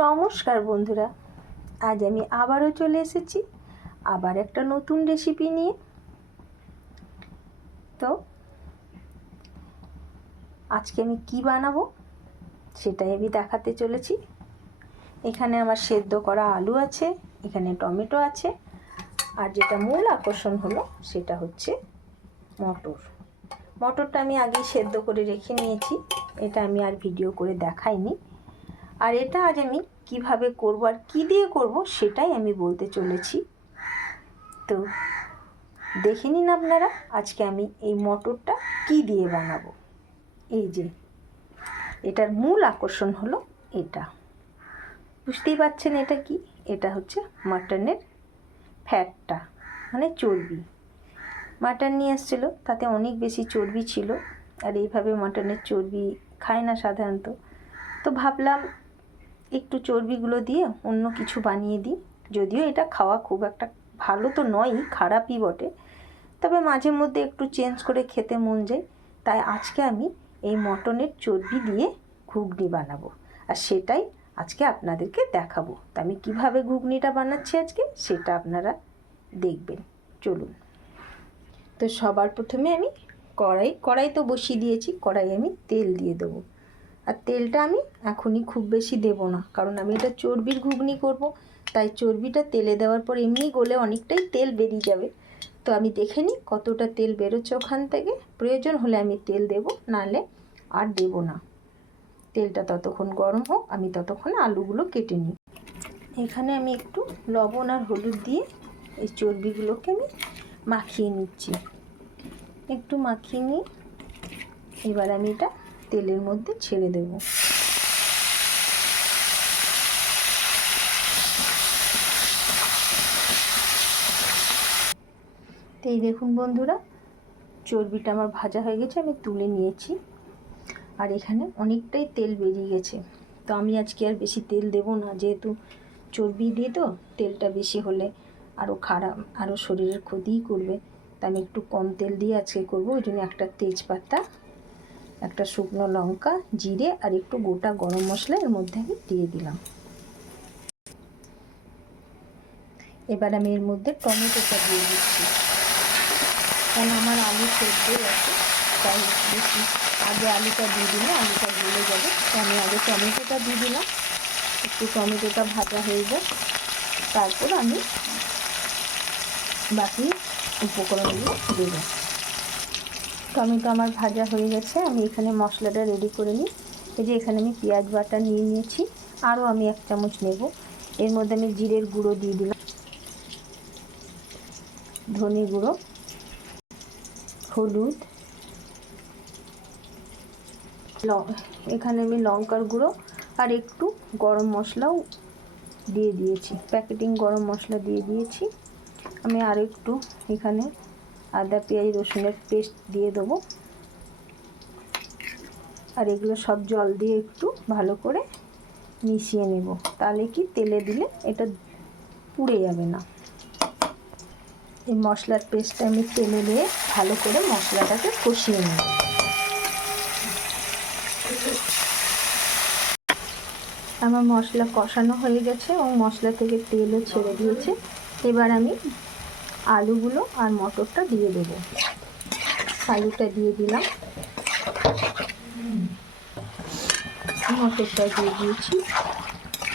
নমস্কার বন্ধুরা, আজ আমি আবারও চলে এসেছি আবার একটা নতুন রেসিপি নিয়ে। তো আজকে আমি কি বানাবো সেটাই আমি দেখাতে চলেছি। এখানে আমার সেদ্ধ করা আলু আছে, এখানে টমেটো আছে, আর যেটা মূল আকর্ষণ হলো সেটা হচ্ছে মটরটা আমি আগেই সেদ্ধ করে রেখে নিয়েছি। এটা আমি আর ভিডিও করে দেখাইনি। আর এটা আজ আমি কিভাবে করব আর কি দিয়ে করব সেটাই আমি বলতে চলেছি। তো দেখে নিন আপনারা, আজকে আমি এই মটরটা কি দিয়ে বানাবো। এই যে এটার মূল আকর্ষণ হলো এটা, বুঝতেই পারছেন এটা কি? এটা হচ্ছে মাটনের ফ্যাটটা, মানে চর্বি। মাটন নিয়ে এসেছিলো, তাতে অনেক বেশি চর্বি ছিল, আর এইভাবে মাটনের চর্বি খায় না সাধারণত। তো ভাবলাম একটু চর্বিগুলো দিয়ে অন্য কিছু বানিয়ে দিই। যদিও এটা খাওয়া খুব একটা ভালো তো নয়ই, খারাপই বটে, তবে মাঝে মধ্যে একটু চেঞ্জ করে খেতে মন যায়। তাই আজকে আমি এই মটনের চর্বি দিয়ে ঘুগনি বানাবো, আর সেটাই আজকে আপনাদেরকে দেখাবো। তো আমি কীভাবে ঘুগনিটা বানাচ্ছি আজকে সেটা আপনারা দেখবেন। চলুন। তো সবার প্রথমে আমি কড়াই তো বসিয়ে দিয়েছি। কড়াই আমি তেল দিয়ে দেবো, আর তেলটা আমি এখনই খুব বেশি দেব না, কারণ আমি এটা চর্বির ঘুগনি করব। তাই চর্বিটা তেলে দেওয়ার পর এমনি গলে অনেকটাই তেল বেরিয়ে যাবে। তো আমি দেখে নিই কতটা তেল বেরোচ্ছে ওখান থেকে। প্রয়োজন হলে আমি তেল দেব, নাহলে আর দেব না। তেলটা ততক্ষণ গরম হোক, আমি ততক্ষণ আলুগুলো কেটে নিই। এখানে আমি একটু লবণ আর হলুদ দিয়ে এই চর্বিগুলোকে আমি মাখিয়ে নিচ্ছি। একটু মাখিয়ে নিয়ে এবার আমি এটা তেলের মধ্যে ছেড়ে দেব। তো এই দেখুন বন্ধুরা, চর্বিটা আমার ভাজা হয়ে গেছে, আমি তুলে নিয়েছি। আর এখানে অনেকটাই তেল বেরিয়ে গেছে। তো আমি আজকে আর বেশি তেল দেব না, যেহেতু চর্বি দিয়ে তো তেলটা বেশি হলে আরও খারাপ, আরও শরীরের ক্ষতিই করবে। তা আমি একটু কম তেল দিয়ে আজকে করবো। ওই জন্য একটা তেজপাতা, একটা শুকনো লঙ্কা, জিরে আর একটু গোটা গরম মশলা এর মধ্যে আমি দিয়ে দিলাম। এবার আমি এর মধ্যে টমেটোটা দিয়ে দিচ্ছি, কারণ আমার আলু সেদ্ধ আছে। তাই বেশি আগে আলুটা দিয়ে দিলে আলুটা গলে যাবে। তো আমি আগে টমেটোটা দিয়ে দিলাম। একটু টমেটোটা ভাজা হয়ে যায়, তারপর আমি বাকি উপকরণগুলো দেবো। টমেটো আমার ভাজা হয়ে গেছে, আমি এখানে মশলাটা রেডি করে নিই। এই যে এখানে আমি পেঁয়াজ বাটা নিয়ে নিয়েছি, আরও আমি 1 চামচ নেব। এর মধ্যে আমি জিরের গুঁড়ো দিয়ে দিলাম, ধনে গুঁড়ো, হলুদ, এখানে আমি লঙ্কার গুঁড়ো আর একটু গরম মশলাও দিয়ে দিয়েছি, প্যাকেটিং গরম মশলা দিয়ে দিয়েছি। আমি আর একটু এখানে আদা পেঁয়াজ রসুনের পেস্ট দিয়ে দেবো। আর এগুলো সব জল দিয়ে একটু ভালো করে মিশিয়ে নেব, তাহলে কি তেলে দিলে এটা পুড়ে যাবে না। এই মশলার পেস্টটা আমি তেলে দিয়ে ভালো করে মশলাটাকে কষিয়ে নেব। আমার মশলা কষানো হয়ে গেছে এবং মশলা থেকে তেলও ছেড়ে দিয়েছে। এবার আমি আলুগুলো আর মটরটা দিয়ে দেব। আলুটা দিয়ে দিলাম, মটরটা দিয়ে দিয়েছি।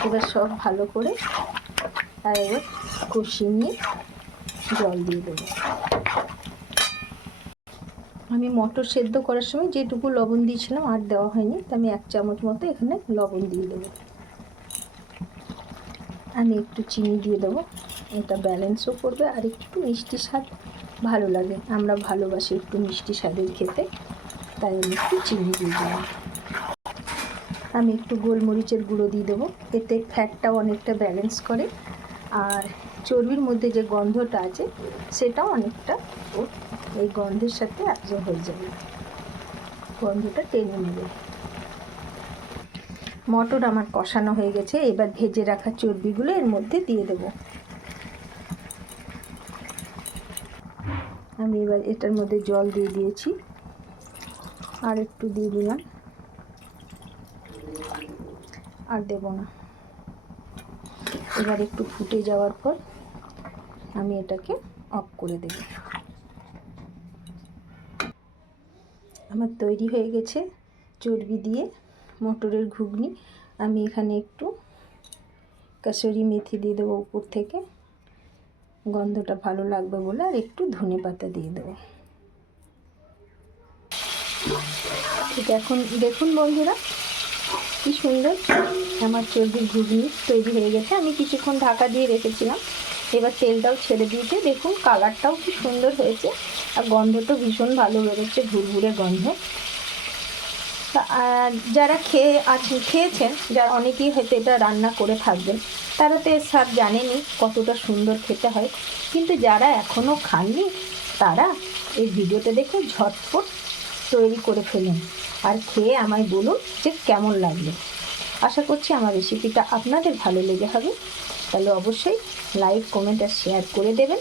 এবার সব ভালো করে আর এবার কষিয়ে নিয়ে জল দিয়ে দেবো। আমি মটর সেদ্ধ করার সময় যেটুকু লবণ দিয়েছিলাম আর দেওয়া হয়নি, তো আমি 1 চামচ মতো এখানে লবণ দিয়ে দেবো। আমি একটু চিনি দিয়ে দেবো, এটা ব্যালেন্সও করবে আর একটু মিষ্টি স্বাদ ভালো লাগে। আমরা ভালোবাসি একটু মিষ্টি স্বাদের খেতে, তাই আমি একটু চিনি দিয়ে দিলাম। আমি একটু গোলমরিচের গুঁড়ো দিয়ে দেবো, এতে ফ্যাটটাও অনেকটা ব্যালেন্স করে, আর চর্বির মধ্যে যে গন্ধটা আছে সেটাও অনেকটা এই গন্ধের সাথে অ্যাবজর্ব হয়ে যাবে, গন্ধটা টেনে নেবে। মটর আমার কষানো হয়ে গেছে, এবার ভেজে রাখা চর্বিগুলো এর মধ্যে দিয়ে দেব। আমি এবার এটার মধ্যে জল দিয়ে দিয়েছি, আর একটু দিয়ে দিলাম, আর দেব না। এবার একটু ফুটে যাওয়ার পর আমি এটাকে অফ করে দেব। আমার তৈরি হয়ে গেছে চর্বি দিয়ে মটরের ঘুগনি। আমি এখানে একটু কাসুরি মেথি দিয়ে দেবো উপর থেকে, গন্ধটা ভালো লাগবে বলে, আর একটু ধনেপাতা দিয়ে দেবো। দেখুন বন্ধুরা, কি সুন্দর আমার চর্বির ঘুগনি তৈরি হয়ে গেছে। আমি কিছুক্ষণ ঢাকা দিয়ে রেখেছিলাম, এবার তেলটাও ছেড়ে দিয়েছে। দেখুন কালারটাও কি সুন্দর হয়েছে, আর গন্ধটা ভীষণ ভালো বেরোচ্ছে, ভুরভুরে গন্ধ। যারা খেয়েছেন, যারা অনেকেই হয়তো এটা রান্না করে থাকবেন, তারা তো এর স্বাদ জানেনই কতটা সুন্দর খেতে হয়। কিন্তু যারা এখনও খাননি, তারা এই ভিডিওটা দেখে ঝটপট তৈরি করে ফেলুন আর খেয়ে আমায় বলুন যে কেমন লাগলো। আশা করছি আমার রেসিপিটা আপনাদের ভালো লেগে হবে। তাহলে অবশ্যই লাইক, কমেন্ট আর শেয়ার করে দেবেন,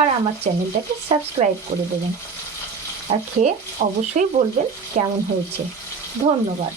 আর আমার চ্যানেলটাকে সাবস্ক্রাইব করে দেবেন। আর খেয়ে অবশ্যই বলবেন কেমন হয়েছে। ধন্যবাদ।